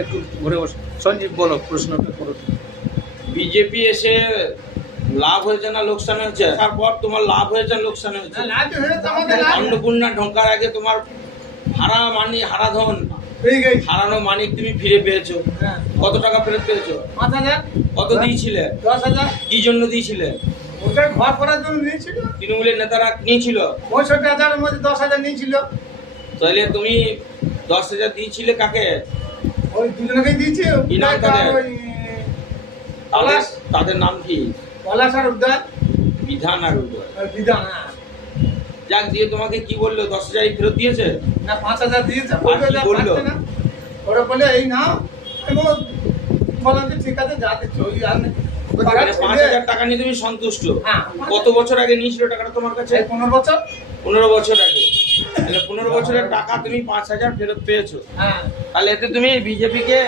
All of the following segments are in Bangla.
একটু ঘুরে বস। সঞ্জীব বলো, প্রশ্নটা করো। বিজেপি এসে লাভ হয়েছে না লোকসান হয়েছে? তারপর তোমার লাভ হয়েছে না লোকসান হয়েছে? অন্নপূর্ণা ঢোকার আগে তোমার হারাধন হারানো মানিক তুমি ফিরে পেয়েছো। কত টাকা ফেরত পেয়েছো? 5,000। কত দিয়েছিলে? 10,000। কি জন্য দিয়েছিলে? ওটা ঘর করার জন্য নিয়েছিল। তৃণমূলের নেতারা নিয়েছিল 65,000-এর মধ্যে 10,000 নিয়েছিল। তাহলে তুমি 10,000 দিয়েছিলে কাকে? ওই দুজনকেই দিয়েছি। কি নাম তাদের? ওই পলাশ। তাদের নাম কি? পলাশ আর উদ্যান। বিধান আর উদয়। বিধান, হ্যাঁ। যাক, দিয়ে তোমাকে কি বললো? 10,000 ফেরত দিয়েছে না, 5,000 দিয়েছে। আর কি বললো? ওরা বলে এই নাও। এবং বললাম যে ঠিক আছে, যা দিচ্ছ ওই আর নেই। মানে 5,000 টাকা নিয়ে তুমি সন্তুষ্ট? হ্যাঁ। কত বছর আগে নিয়েছিল টাকাটা তোমার কাছে? 15 বছর। 15 বছর আগে। তাহলে 15 বছরের টাকা তুমি 5,000 ফেরত পেয়েছো। হ্যাঁ, তাহলে এতে তুমি বিজেপিকে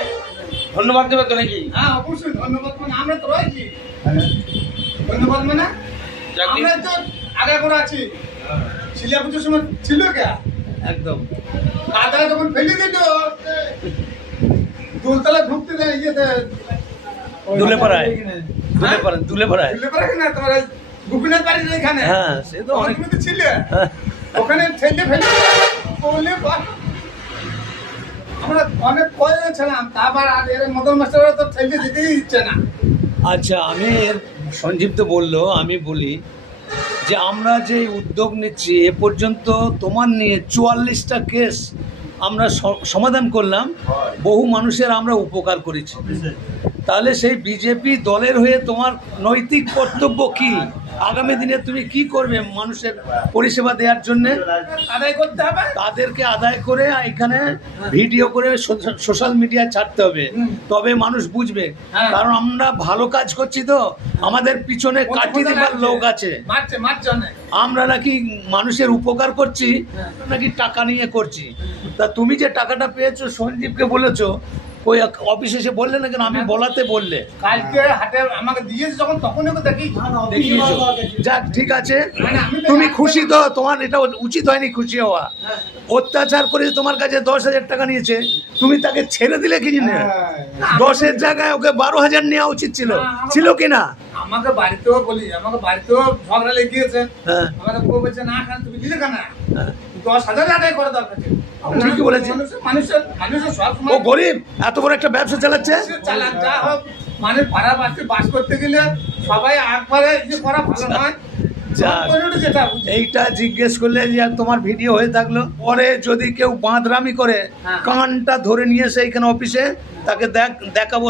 ধন্যবাদ দেবে তো নাকি? হ্যাঁ, অবশ্যই ধন্যবাদ। মানে আমরা তো রয়েছি। ধন্যবাদ মানে আমরা তো আগে করে আছি। শিলা পুজোর সময় ছিল কে? একদম কাদা যখন ফেলে দিল, দোলতলা ঢুকতে দেয় ইয়েতে দুলে পাড়ায়, দুলে পাড়ায়। দিলে পারে কিনা তোমার ওই গোপীনাথ বাড়ির এখানে। হ্যাঁ, সে তো অনেক। তুমি তো ছিলে হ্যাঁ। ওখানে, ঠেলে ফেলে বলে বাহ। আমরা অনেক কয়ে ছিলাম, তারপর আর এর মদন মাস্টাররা তো ঠেলে দিতেই ইচ্ছে না। আচ্ছা, আমি সঞ্জীব তো বললো, আমি বলি যে আমরা যে উদ্যোগ নিচ্ছি, এ পর্যন্ত তোমার নিয়ে 44টা কেস আমরা সমাধান করলাম, বহু মানুষের আমরা উপকার করেছি। তাহলে সেই বিজেপি দলের হয়ে তোমার নৈতিক কর্তব্য কি? আগামী দিনে তুমি কি করবে মানুষের পরিষেবা দেওয়ার জন্য? আদায় করতে হবে। তাদেরকে আদায় করে এখানে ভিডিও করে সোশ্যাল মিডিয়ায় ছাড়তে হবে, তবে মানুষ বুঝবে। কারণ আমরা ভালো কাজ করছি, তো আমাদের পিছনে কাটিয়ে দেবার লোক আছে। আমরা নাকি মানুষের উপকার করছি, নাকি টাকা নিয়ে করছি। তা তুমি যে টাকাটা পেয়েছো, সঞ্জীবকে বলেছো, ওই অফিসে এসে বললে না কেন? আমি বলাতে বললে কালকে হাটে আমাকে দিয়েছে যখন, তখন দেখিয়েছো। যাক, ঠিক আছে, তুমি খুশি তো? তোমার এটা উচিত হয়নি খুশি হওয়া। অত্যাচার করে তোমার কাছে 10,000 টাকা নিয়েছে, তুমি তাকে ছেড়ে দিলে কি জন্য? 10-এর জায়গায় ওকে 12,000 নেওয়া উচিত ছিল, ছিল কি না? আমাকে বাড়িতেও বলি, আমাকে বাড়িতেও ঝগড়া লেগেছে। হ্যাঁ, আমাদের বউ বলছে না, কেন তুমি দিলে কেন? 10,000 আদায় করে দরকার ছিল। ঠিকই বলেছে। মানুষের সব ও গরিব, এত বড় একটা ব্যবসা চালাচ্ছে। চালাক যা হোক, মানে পাড়া বাড়িতে বাস করতে গেলে সবাই একবারে ইয়ে করা ভালো নয়। যেটা এইটা জিজ্ঞেস করলে যে তোমার ভিডিও হয়ে থাকলো, পরে যদি কেউ বাঁদরামি করে, কানটা ধরে নিয়ে এসে এখানে অফিসে তাকে দেখাবো।